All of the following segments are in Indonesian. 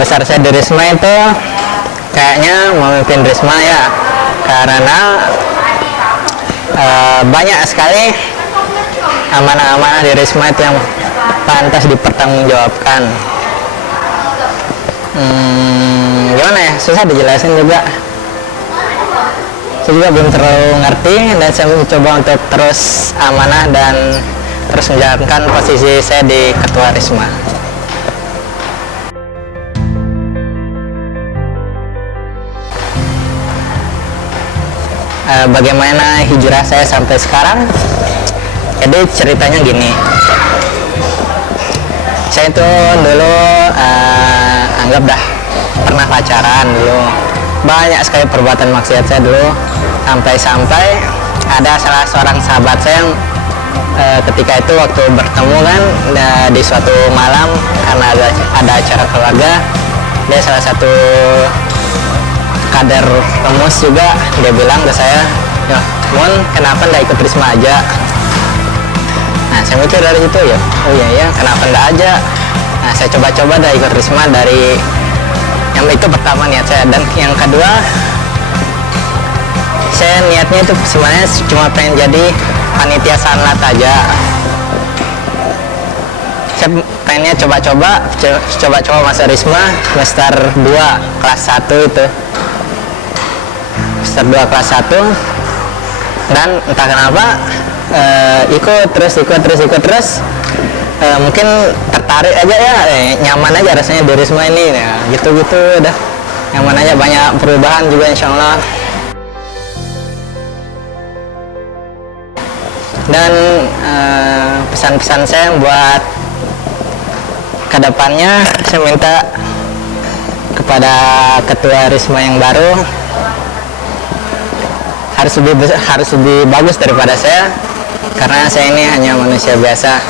besar saya di Risma itu kayaknya memimpin Risma ya, karena banyak sekali amanah-amanah di Risma itu yang pantas dipertanggungjawabkan. Gimana ya, susah dijelasin juga. Saya juga belum terlalu ngerti, dan saya mencoba untuk terus amanah dan terus menjalankan posisi saya di Ketua Risma. Bagaimana hijrah saya sampai sekarang? Jadi ceritanya gini, saya itu dulu anggap dah pernah pacaran dulu, banyak sekali perbuatan maksiat saya dulu, sampai ada salah seorang sahabat saya yang ketika itu waktu bertemu kan di suatu malam karena ada acara keluarga, dia salah satu kader pemus juga, dia bilang ke saya, "Ya, Mon, kenapa nggak ikut Risma aja?" Nah, saya mikir dari situ ya, oh iya ya, kenapa nggak aja? Nah, saya coba-coba dah ikut Risma dari yang itu pertama niat saya, dan yang kedua saya niatnya itu sebenarnya cuma pengen jadi panitia sanlat aja. Saya pengennya coba-coba masuk Risma semester 2 kelas 1 itu. Semester 2 kelas 1, dan entah kenapa ikut terus mungkin tertarik aja ya, nyaman aja rasanya di Risma ini ya, gitu-gitu udah nyaman aja, banyak perubahan juga insya Allah. Dan pesan-pesan saya buat kedepannya, saya minta kepada Ketua Risma yang baru harus lebih bagus daripada saya, karena saya ini hanya manusia biasa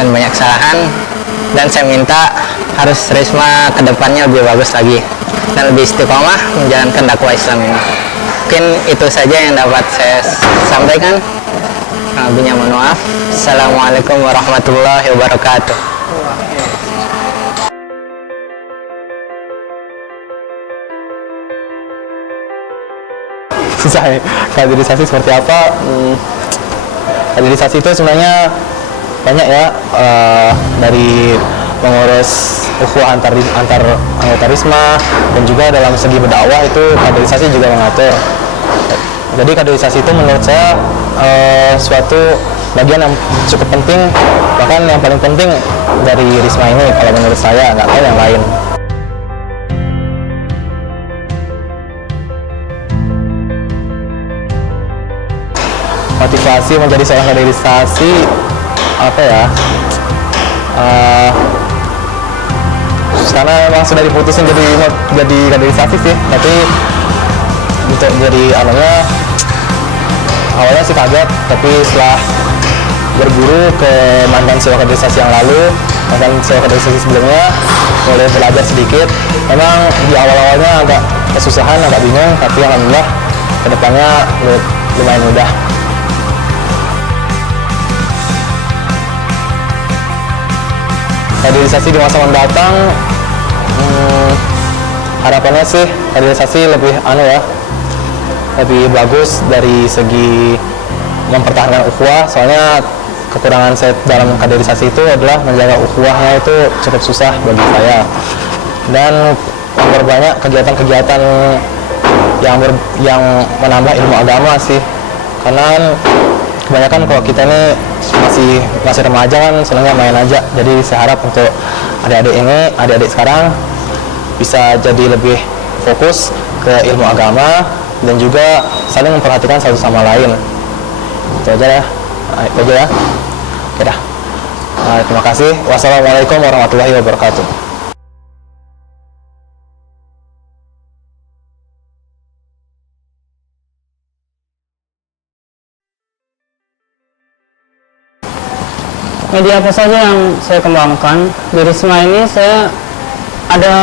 dan banyak kesalahan, dan saya minta harus Risma kedepannya lebih bagus lagi dan lebih istiqomah menjalankan dakwah Islam ini. Mungkin itu saja yang dapat saya sampaikan. Lebihnya mohon maaf. Assalamualaikum warahmatullahi wabarakatuh. Susah ya, kaderisasi seperti apa? Kaderisasi itu sebenarnya banyak ya, dari pengurus ukhuwah antar anggota Risma, dan juga dalam segi berdakwah itu kaderisasi juga mengatur. Jadi kaderisasi itu menurut saya suatu bagian yang cukup penting, bahkan yang paling penting dari Risma ini kalau menurut saya, nggak tahu yang lain. Motivasi menjadi seorang kaderisasi apa ya, karena memang sudah diputusin jadi kaderisasi sih, tapi untuk jadi awalnya sih kaget, tapi setelah berguru ke mantan sewa kaderisasi yang lalu, mantan sewa kaderisasi sebelumnya, mulai belajar sedikit. Memang di awal-awalnya agak kesusahan, agak bingung, tapi alhamdulillah kedepannya lumayan mudah. Kaderisasi di masa mendatang, harapannya sih kaderisasi lebih lebih bagus dari segi mempertahankan ukhuwah. Soalnya kekurangan saya dalam kaderisasi itu adalah menjaga ukhuwahnya itu cukup susah bagi saya, dan memperbanyak kegiatan-kegiatan yang menambah ilmu agama sih, karena kebanyakan kalau kita ini masih remaja kan, senangnya main aja. Jadi saya harap untuk adik-adik sekarang bisa jadi lebih fokus ke ilmu agama dan juga saling memperhatikan satu sama lain. Itu aja ya. Oke dah. Terima kasih. Wassalamualaikum warahmatullahi wabarakatuh. Media apa saja yang saya kembangkan di Risma ini? Saya ada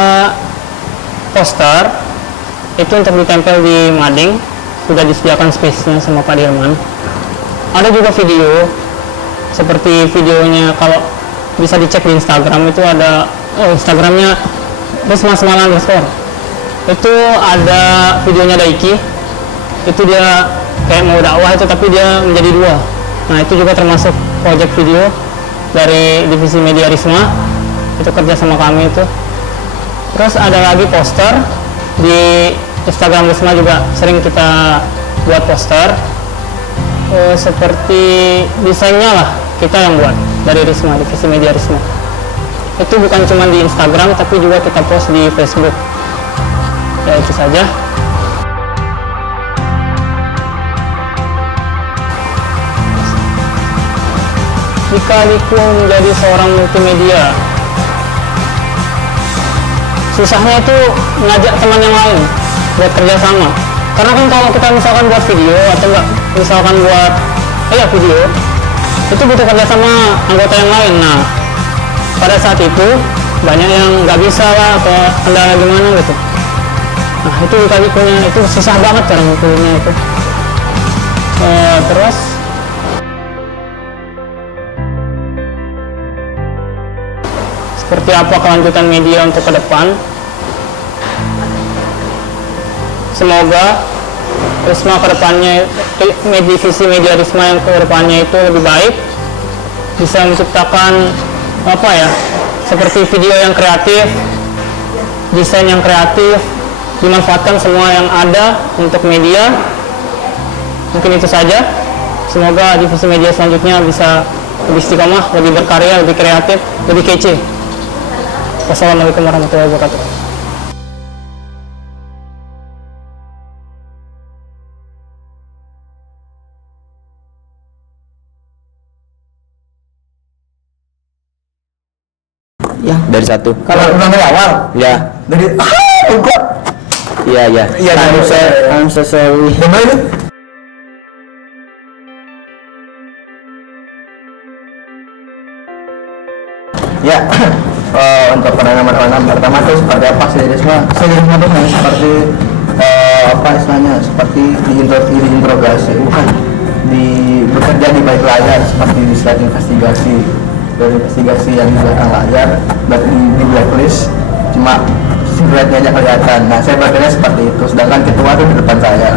poster itu untuk ditempel di mading, sudah disediakan space-nya sama Pak Dirman. Ada juga video, seperti videonya kalau bisa dicek di Instagram itu ada, Instagramnya Risma Semalang underscore. Itu ada videonya Daiki. Itu dia kayak mau dakwah itu, tapi dia menjadi dua. Nah, itu juga termasuk project video dari divisi media Risma. Itu kerja sama kami itu. Terus ada lagi poster di Instagram Risma juga sering kita buat poster. Seperti desainnya lah kita yang buat dari Risma, divisi media Risma. Itu bukan cuma di Instagram tapi juga kita post di Facebook. Ya itu saja. Lika-liku menjadi seorang multimedia. Susahnya itu ngajak teman yang lain buat kerjasama. Karena kan kalau kita misalkan buat video atau enggak misalkan buat video, itu butuh kerjasama anggota yang lain. Nah, pada saat itu banyak yang nggak bisa lah atau kendala gimana gitu. Nah, itu lika-likunya, itu susah banget cara ngukurinnya itu. Terus seperti apa kelanjutan media untuk ke depan? Semoga Risma ke depannya, divisi media Risma yang ke depannya itu lebih baik, bisa menciptakan seperti video yang kreatif, desain yang kreatif, dimanfaatkan semua yang ada untuk media. Mungkin itu saja. Semoga divisi media selanjutnya bisa lebih istiqomah, lebih berkarya, lebih kreatif, lebih kece. Wassalamualaikum warahmatullahi wabarakatuh. Ya, dari satu. Kalau dari awal? Ya. Dari kok? Iya, iya. Iya, I'm so sorry. Gimana? Ya, untuk penanaman pertama itu seperti apa sih Risma? Risma itu seperti apa istilahnya? Seperti diinterogasi, bukan bekerja di balik layar, seperti di slide investigasi. Dari investigasi yang di belakang layar dan di blacklist cuma silhouetnya aja kelihatan. Nah, saya bekerja seperti itu, sedangkan ketua itu di depan saya.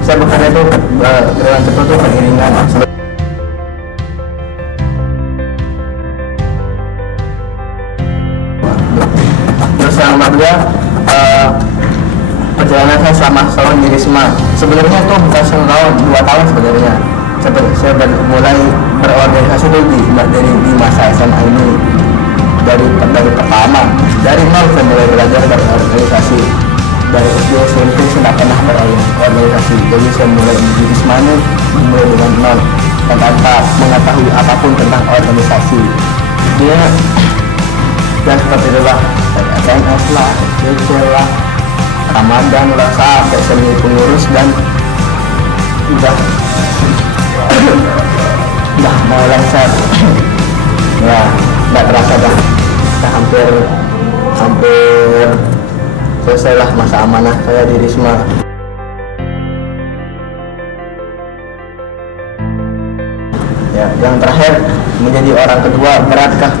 Saya bekerja itu dengan ketua itu beriringan. Terus yang kedua, perjalanan saya selama setahun di Risma. Sebenarnya itu bukan setahun, 2 tahun sebenarnya. Saya mulai berorganisasi itu di masa SMA ini, dari pertama, dari nol saya mulai belajar berorganisasi. Dari SD SMP saya tidak pernah berorganisasi, jadi saya mulai di Risma ini mulai dengan nol dan tanpa mengetahui apapun tentang organisasi. Dia dan seperti itulah, SNS lah, DC lah, Ramadan lah, sampai seni pengurus dan udah mau lengser. Ya, nggak terasa dah, kita hampir selesai lah masa amanah saya di Risma. Ya, yang terakhir, menjadi orang kedua beratkah?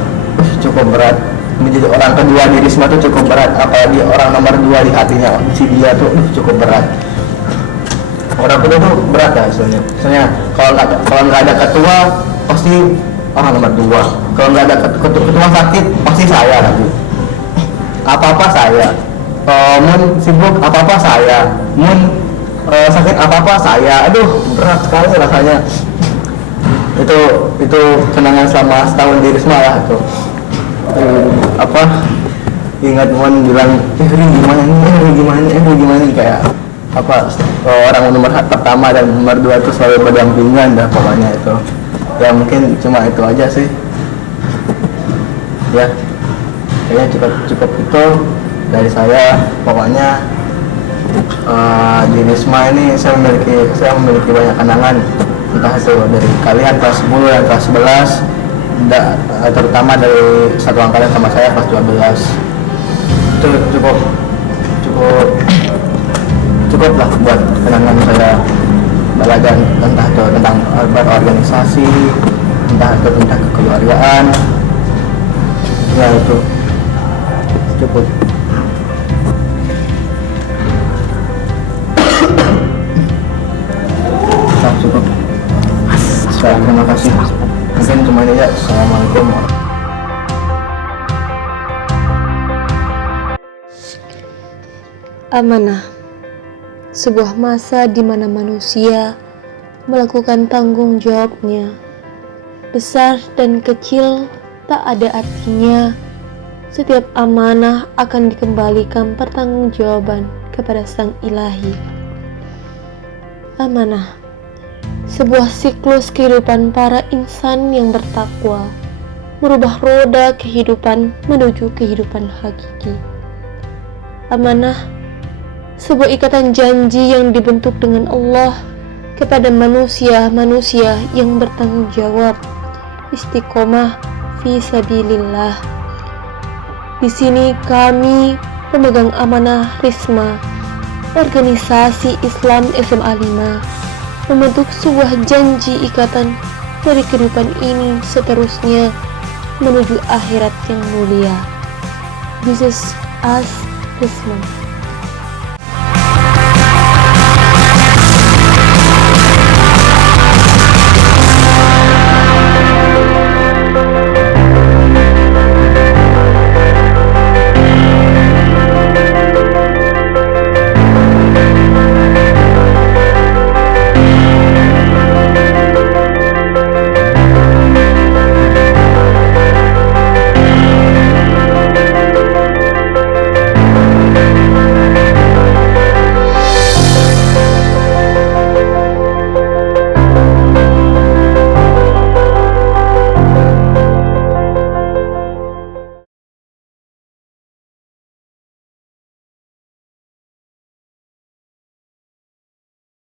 Cukup berat. Menjadi orang kedua di Risma itu cukup berat, apalagi orang nomor 2 di hatinya si dia tuh cukup berat. Orang kedua tuh berat ya soalnya kalau nggak ada ketua pasti orang nomor 2. Kalau nggak ada ketua sakit pasti saya lagi. Apa saya, mun sibuk apa saya, mun sakit apa saya. Aduh, berat sekali rasanya. Itu kenangan selama setahun di Risma lah itu. Ingat mon bilang gimana kayak orang nomor pertama dan nomor 2 itu selalu berdampingan dah pokoknya itu. Ya mungkin cuma itu aja sih ya, kayaknya cukup itu dari saya. Pokoknya di Risma ini saya memiliki banyak kenangan, entah itu dari kalian kelas 10 dan kelas 11, terutama dari satu angkatan sama saya kelas 12. Itu cukup lah buat kenangan saya belajar entah itu tentang berorganisasi, entah itu tentang kekeluargaan. Ya itu cukup. Terima kasih. Mungkin cuma itu ya. Assalamualaikum. Amanah, sebuah masa di mana manusia melakukan tanggung jawabnya. Besar dan kecil tak ada artinya. Setiap amanah akan dikembalikan pertanggungjawaban kepada Sang Ilahi. Amanah, sebuah siklus kehidupan para insan yang bertakwa, merubah roda kehidupan menuju kehidupan hakiki. Amanah, sebuah ikatan janji yang dibentuk dengan Allah kepada manusia-manusia yang bertanggung jawab, istiqomah fi sabilillah. Di sini kami, pemegang amanah Risma, organisasi Islam SMA 5, membentuk sebuah janji ikatan dari kehidupan ini seterusnya menuju akhirat yang mulia. This is us, Risma.